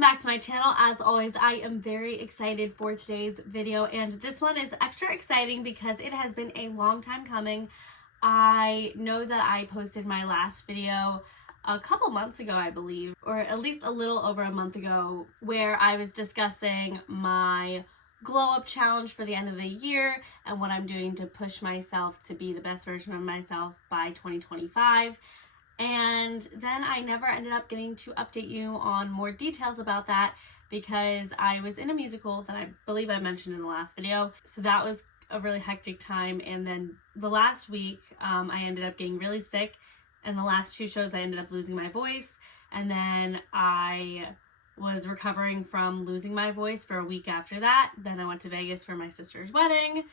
Welcome back to my channel. As always, I am very excited for today's video, and this one is extra exciting because it has been a long time coming. I know that I posted my last video a couple months ago, I believe, or at least a little over a month ago, where I was discussing my glow up challenge for the end of the year and what I'm doing to push myself to be the best version of myself by 2025. And then I never ended up getting to update you on more details about that because I was in a musical that I believe I mentioned in the last video. So that was a really hectic time. And then the last week, I ended up getting really sick. And the last two shows, I ended up losing my voice. And then I was recovering from losing my voice for a week after that. Then I went to Vegas for my sister's wedding.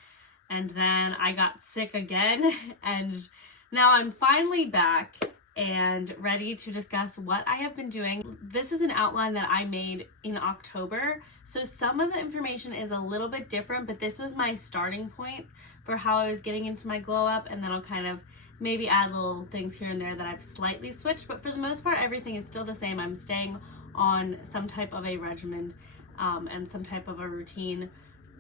And then I got sick again. And now I'm finally back and ready to discuss what I have been doing. This is an outline that I made in October, so some of the information is a little bit different, but this was my starting point for how I was getting into my glow up, and then I'll kind of maybe add little things here and there that I've slightly switched, but for the most part everything is still the same. I'm staying on some type of a regimen and some type of a routine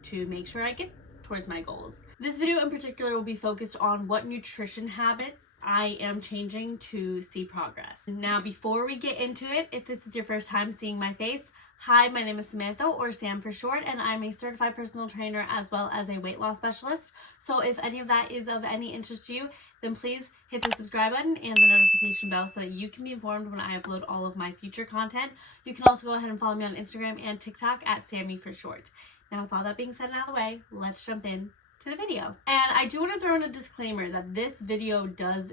to make sure I get towards my goals. This video in particular will be focused on what nutrition habits I am changing to see progress. Now, before we get into it, if this is your first time seeing my face, hi, my name is Samantha, or Sam for short, and I'm a certified personal trainer as well as a weight loss specialist. So if any of that is of any interest to you, then please hit the subscribe button and the notification bell so that you can be informed when I upload all of my future content. You can also go ahead and follow me on Instagram and TikTok at Sammy for short. Now, with all that being said and out of the way, let's jump in to the video. And I do want to throw in a disclaimer that this video does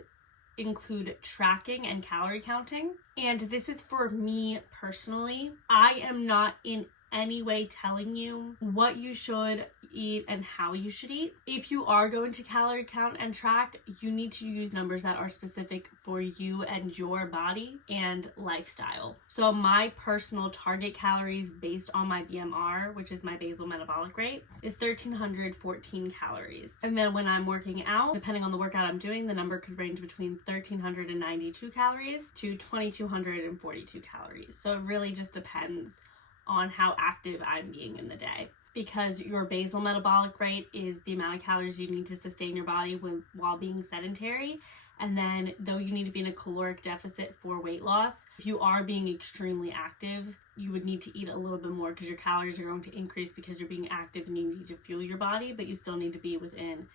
include tracking and calorie counting, and this is for me personally. I am not in any way telling you what you should eat and how you should eat. If you are going to calorie count and track, you need to use numbers that are specific for you and your body and lifestyle. So my personal target calories based on my BMR, which is my basal metabolic rate, is 1,314 calories. And then when I'm working out, depending on the workout I'm doing, the number could range between 1,392 calories to 2,242 calories. So it really just depends on how active I'm being in the day, because your basal metabolic rate is the amount of calories you need to sustain your body while being sedentary. And then though you need to be in a caloric deficit for weight loss, if you are being extremely active, you would need to eat a little bit more because your calories are going to increase because you're being active and you need to fuel your body, but you still need to be within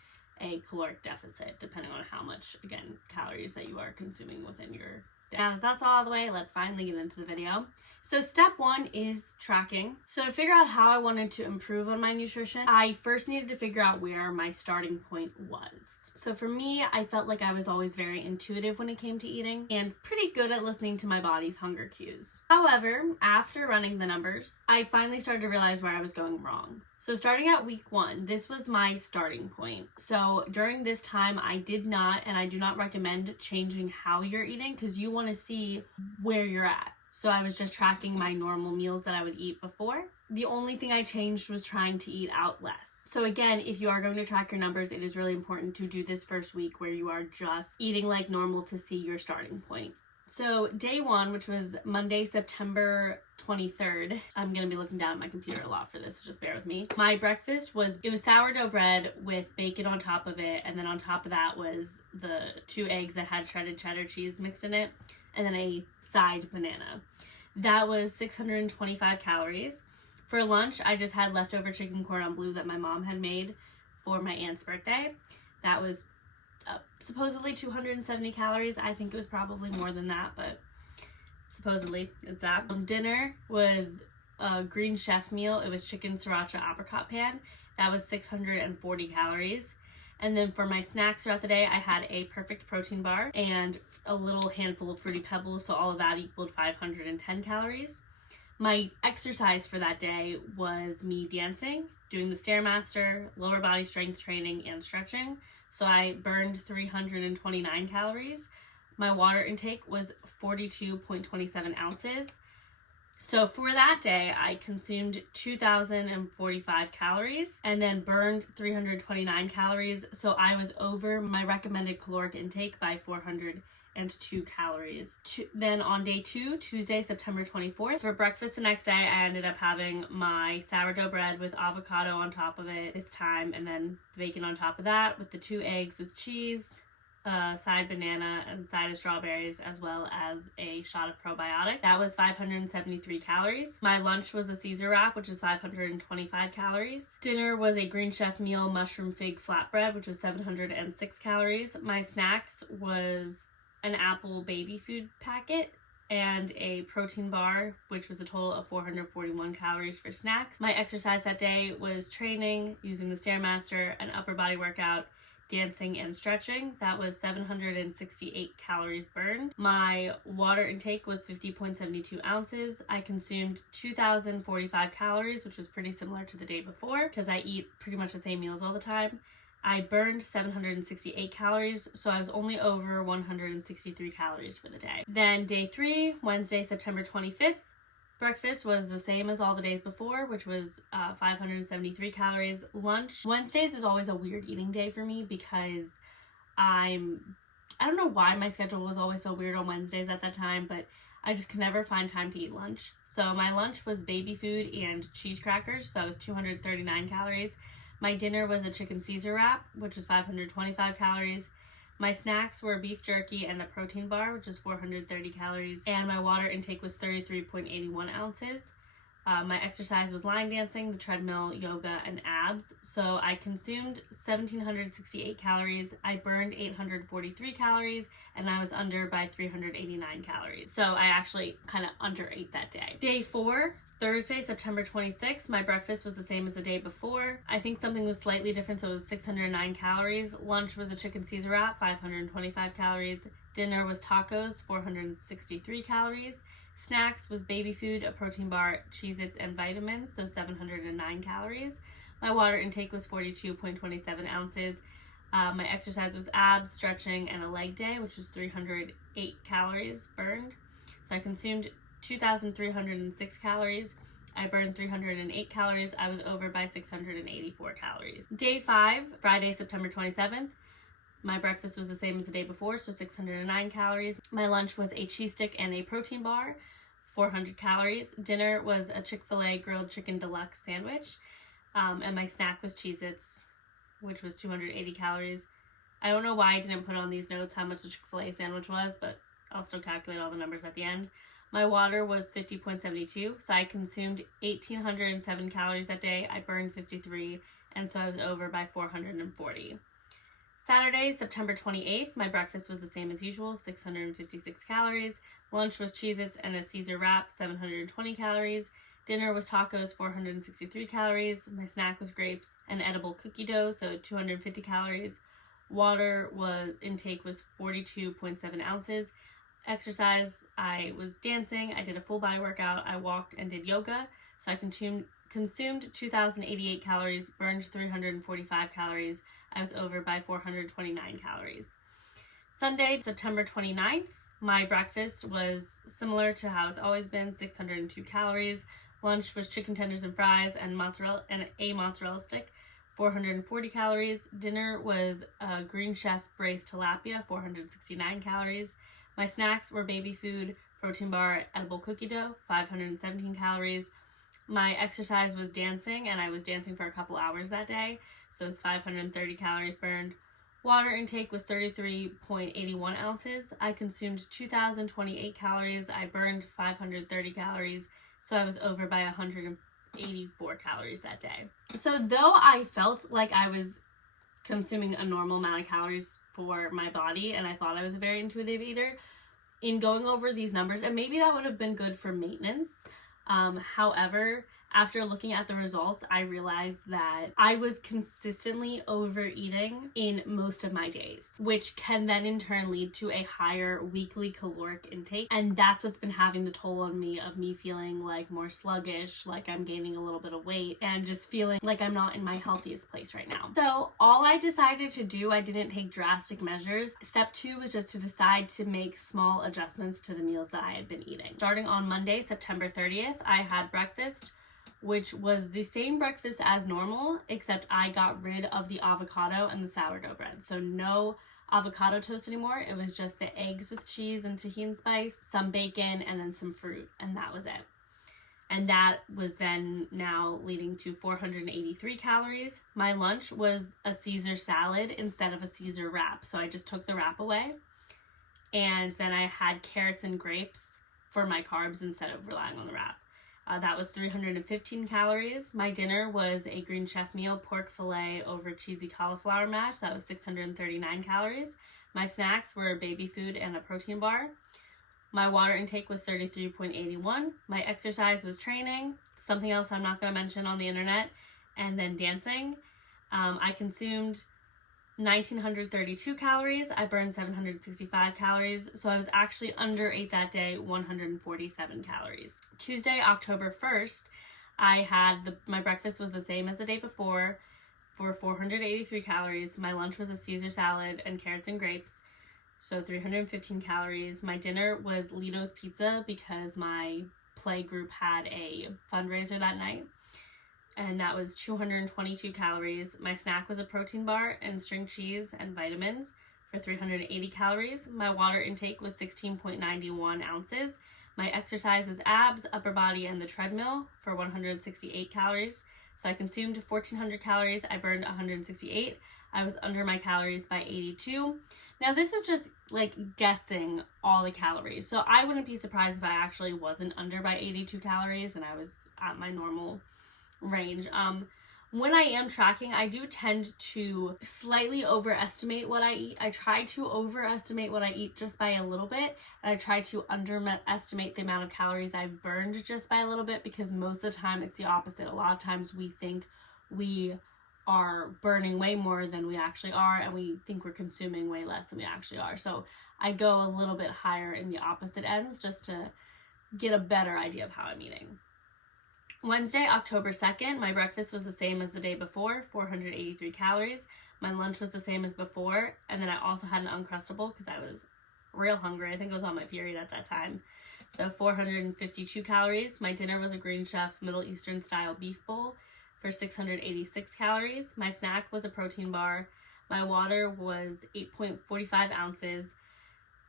a caloric deficit depending on how much, again, calories that you are consuming within your day. Now that that's all out of the way, let's finally get into the video. So step one is tracking. So to figure out how I wanted to improve on my nutrition, I first needed to figure out where my starting point was. So for me, I felt like I was always very intuitive when it came to eating and pretty good at listening to my body's hunger cues. However, after running the numbers, I finally started to realize where I was going wrong. So starting at week 1, this was my starting point. So during this time, I did not, and I do not recommend changing how you're eating because you want to see where you're at. So I was just tracking my normal meals that I would eat before. The only thing I changed was trying to eat out less. So again, if you are going to track your numbers, it is really important to do this first week where you are just eating like normal to see your starting point. So day 1, which was Monday, September 23rd, I'm going to be looking down at my computer a lot for this, so just bear with me. My breakfast was sourdough bread with bacon on top of it, and then on top of that was the 2 eggs that had shredded cheddar cheese mixed in it, and then a side banana. That was 625 calories. For lunch, I just had leftover chicken cordon bleu that my mom had made for my aunt's birthday. That was supposedly 270 calories. I think it was probably more than that, but supposedly it's that. Dinner was a green chef meal. It was chicken sriracha apricot pan. That was 640 calories. And then for my snacks throughout the day, I had a perfect protein bar and a little handful of Fruity Pebbles, so all of that equaled 510 calories. My exercise for that day was me dancing, doing the Stairmaster, lower body strength training, and stretching. So I burned 329 calories. My water intake was 42.27 ounces. So for that day, I consumed 2,045 calories and then burned 329 calories. So I was over my recommended caloric intake by 400 102 calories. Then on day 2, Tuesday, September 24th, for breakfast the next day, I ended up having my sourdough bread with avocado on top of it this time, and then bacon on top of that with the 2 eggs with cheese, side banana and side of strawberries, as well as a shot of probiotic. That was 573 calories. My lunch was a Caesar wrap, which is 525 calories. Dinner was a Green Chef meal mushroom fig flatbread, which was 706 calories. My snacks was an apple baby food packet and a protein bar, which was a total of 441 calories for snacks. My exercise that day was training using the Stairmaster, an upper body workout, dancing and stretching. That was 768 calories burned. My water intake was 50.72 ounces. I consumed 2,045 calories, which was pretty similar to the day before because I eat pretty much the same meals all the time. I burned 768 calories, so I was only over 163 calories for the day. Then day 3, Wednesday, September 25th, breakfast was the same as all the days before, which was 573 calories. Lunch, Wednesdays is always a weird eating day for me because I don't know why my schedule was always so weird on Wednesdays at that time, but I just could never find time to eat lunch. So my lunch was baby food and cheese crackers, so that was 239 calories. My dinner was a chicken Caesar wrap, which was 525 calories. My snacks were beef jerky and a protein bar, which is 430 calories. And my water intake was 33.81 ounces. My exercise was line dancing, the treadmill, yoga, and abs. So I consumed 1,768 calories. I burned 843 calories, and I was under by 389 calories. So I actually kind of underate that day. Day 4, Thursday, September 26th, my breakfast was the same as the day before. I think something was slightly different, so it was 609 calories. Lunch was a chicken Caesar wrap, 525 calories. Dinner was tacos, 463 calories. Snacks was baby food, a protein bar, Cheez-Its, and vitamins, so 709 calories. My water intake was 42.27 ounces. My exercise was abs, stretching, and a leg day, which was 308 calories burned. So I consumed 2,306 calories. I burned 308 calories. I was over by 684 calories. Day 5, Friday, September 27th. My breakfast was the same as the day before, so 609 calories. My lunch was a cheese stick and a protein bar, 400 calories. Dinner was a Chick-fil-A grilled chicken deluxe sandwich. And my snack was Cheez-Its, which was 280 calories. I don't know why I didn't put on these notes how much the Chick-fil-A sandwich was, but I'll still calculate all the numbers at the end. My water was 50.72, so I consumed 1,807 calories that day. I burned 53, and so I was over by 440. Saturday, September 28th, my breakfast was the same as usual, 656 calories. Lunch was Cheez-Its and a Caesar wrap, 720 calories. Dinner was tacos, 463 calories. My snack was grapes and edible cookie dough, so 250 calories. Water intake was 42.7 ounces. Exercise, I was dancing, I did a full body workout, I walked and did yoga, so I consumed 2,088 calories, burned 345 calories. I was over by 429 calories. Sunday, September 29th, my breakfast was similar to how it's always been, 602 calories. Lunch was chicken tenders and fries and a mozzarella stick, 440 calories. Dinner was a Green Chef braised tilapia, 469 calories. My snacks were baby food, protein bar, edible cookie dough, 517 calories. My exercise was dancing, and I was dancing for a couple hours that day, so it was 530 calories burned. Water intake was 33.81 ounces. I consumed 2,028 calories. I burned 530 calories, so I was over by 184 calories that day. So though I felt like I was consuming a normal amount of calories for my body, and I thought I was a very intuitive eater, in going over these numbers, and maybe that would have been good for maintenance. However, after looking at the results, I realized that I was consistently overeating in most of my days, which can then in turn lead to a higher weekly caloric intake. And that's what's been having the toll on me, of me feeling like more sluggish, like I'm gaining a little bit of weight, and just feeling like I'm not in my healthiest place right now. So all I decided to do, I didn't take drastic measures. Step 2 was just to decide to make small adjustments to the meals that I had been eating. Starting on Monday, September 30th, I had breakfast, which was the same breakfast as normal, except I got rid of the avocado and the sourdough bread. So no avocado toast anymore. It was just the eggs with cheese and Tahini spice, some bacon, and then some fruit, and that was it. And that was then now leading to 483 calories. My lunch was a Caesar salad instead of a Caesar wrap. So I just took the wrap away. And then I had carrots and grapes for my carbs instead of relying on the wrap. That was 315 calories. My dinner was a Green Chef meal, pork fillet over cheesy cauliflower mash. That was 639 calories. My snacks were baby food and a protein bar. My water intake was 33.81. My exercise was training, something else I'm not going to mention on the internet, and then dancing. I consumed 1,932 calories. I burned 765 calories, so I was actually underate that day, 147 calories. Tuesday, October 1st, I had my breakfast was the same as the day before for 483 calories. My lunch was a Caesar salad and carrots and grapes. So 315 calories. My dinner was Lido's Pizza because my play group had a fundraiser that night. And that was 222 calories. My snack was a protein bar and string cheese and vitamins for 380 calories. My water intake was 16.91 ounces. My exercise was abs, upper body, and the treadmill for 168 calories. So I consumed 1,400 calories. I burned 168. I was under my calories by 82. Now, this is just like guessing all the calories. So I wouldn't be surprised if I actually wasn't under by 82 calories and I was at my normal range. When I am tracking, I do tend to slightly overestimate what I eat. I try to overestimate what I eat just by a little bit. And I try to underestimate the amount of calories I've burned just by a little bit, because most of the time it's the opposite. A lot of times we think we are burning way more than we actually are, and we think we're consuming way less than we actually are. So I go a little bit higher in the opposite ends just to get a better idea of how I'm eating. Wednesday, October 2nd, my breakfast was the same as the day before, 483 calories. My lunch was the same as before, and then I also had an Uncrustable because I was real hungry. I think I was on my period at that time. So 452 calories. My dinner was a Green Chef Middle Eastern style beef bowl for 686 calories. My snack was a protein bar. My water was 8.45 ounces.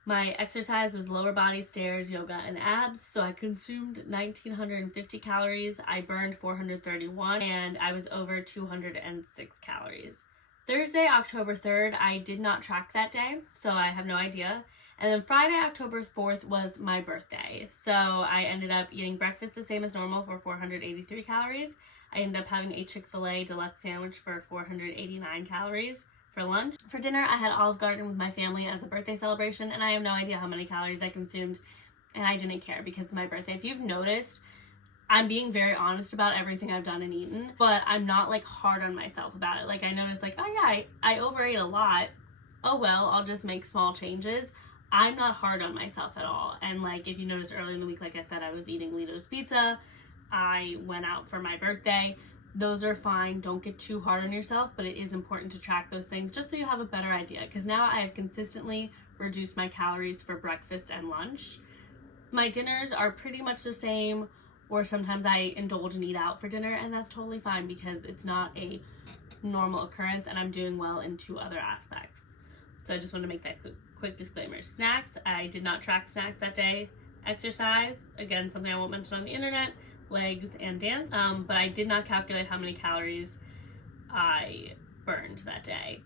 My exercise was lower body, stairs, yoga, and abs. So I consumed 1,950 calories. I burned 431, and I was over 206 calories. Thursday, October 3rd, I did not track that day, so I have no idea. And then Friday, October 4th was my birthday. So I ended up eating breakfast the same as normal for 483 calories. I ended up having a Chick-fil-A deluxe sandwich for 489 calories for lunch. For dinner, I had Olive Garden with my family as a birthday celebration, and I have no idea how many calories I consumed, and I didn't care because it's my birthday. If you've noticed, I'm being very honest about everything I've done and eaten, but I'm not like hard on myself about it. Like I noticed like, oh yeah, I overate a lot. Oh well, I'll just make small changes. I'm not hard on myself at all. And like if you noticed earlier in the week, like I said, I was eating Lido's Pizza. I went out for my birthday. Those are fine. Don't get too hard on yourself, but it is important to track those things just so you have a better idea, because now I have consistently reduced my calories for breakfast and lunch. My dinners are pretty much the same, or sometimes I indulge and eat out for dinner, and that's totally fine because it's not a normal occurrence and I'm doing well in two other aspects. So I just want to make that quick disclaimer. Snacks, I did not track snacks that day. Exercise, again, something I won't mention on the internet. Legs and dance, but I did not calculate how many calories I burned that day.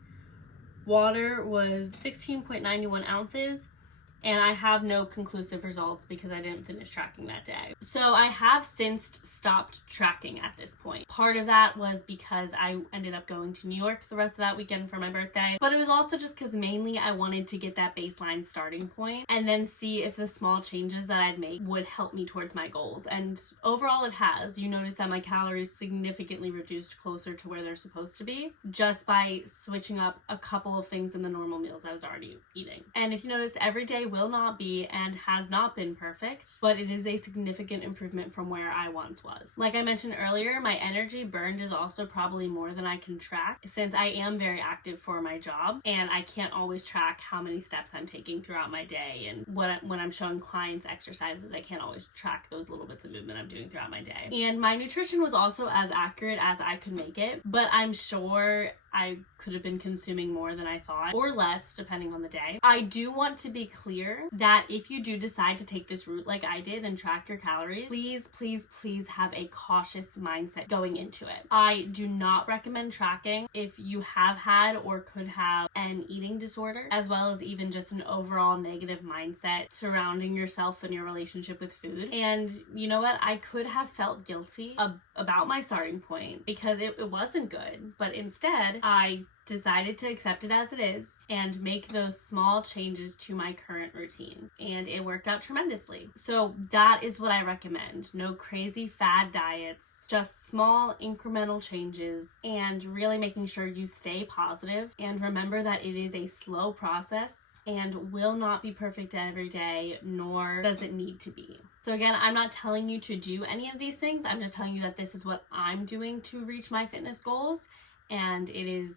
Water was 16.91 ounces, and I have no conclusive results because I didn't finish tracking that day. So I have since stopped tracking at this point. Part of that was because I ended up going to New York the rest of that weekend for my birthday, but it was also just because mainly I wanted to get that baseline starting point and then see if the small changes that I'd make would help me towards my goals. And overall it has. You notice that my calories significantly reduced closer to where they're supposed to be just by switching up a couple of things in the normal meals I was already eating. And if you notice, every day will not be and has not been perfect, but it is a significant improvement from where I once was. Like I mentioned earlier, my energy burned is also probably more than I can track since I am very active for my job and I can't always track how many steps I'm taking throughout my day, and when I'm showing clients exercises, I can't always track those little bits of movement I'm doing throughout my day. And my nutrition was also as accurate as I could make it, but I'm sure I could have been consuming more than I thought, or less depending on the day. I do want to be clear that if you do decide to take this route like I did and track your calories, please, please, please have a cautious mindset going into it. I do not recommend tracking if you have had or could have an eating disorder, as well as even just an overall negative mindset surrounding yourself and your relationship with food. And you know what? I could have felt guilty about my starting point because it wasn't good, but instead I decided to accept it as it is and make those small changes to my current routine, and it worked out tremendously. So that is what I recommend. No crazy fad diets, just small incremental changes, and really making sure you stay positive and remember that it is a slow process and will not be perfect every day, nor does it need to be. So again, I'm not telling you to do any of these things. I'm just telling you that this is what I'm doing to reach my fitness goals, and it is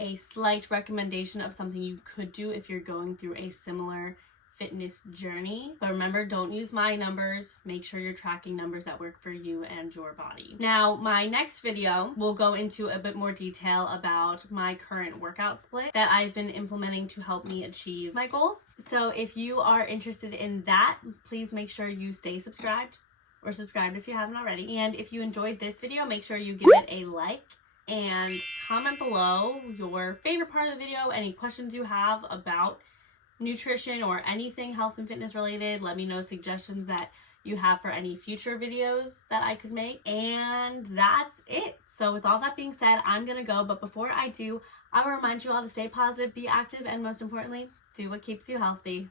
a slight recommendation of something you could do if you're going through a similar fitness journey. But remember, don't use my numbers. Make sure you're tracking numbers that work for you and your body. Now, my next video will go into a bit more detail about my current workout split that I've been implementing to help me achieve my goals. So if you are interested in that, please make sure you stay subscribed, or subscribed if you haven't already. And if you enjoyed this video, make sure you give it a like and comment below your favorite part of the video, any questions you have about nutrition or anything health and fitness related. Let me know suggestions that you have for any future videos that I could make. And that's it. So with all that being said, I'm gonna go, but before I do, I will remind you all to stay positive, be active, and most importantly, do what keeps you healthy.